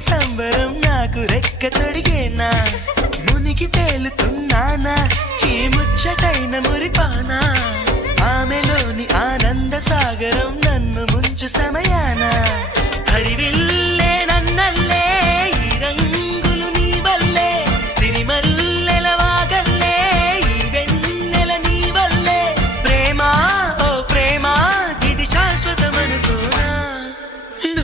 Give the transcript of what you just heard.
సంబరం నాకు రెక్క తొడిగేనా మునిగి తేలుతున్నానా ఈ ముచ్చటైన మురిపానా ఆమెలోని ఆనంద సాగరం నన్ను ముంచు సమయాన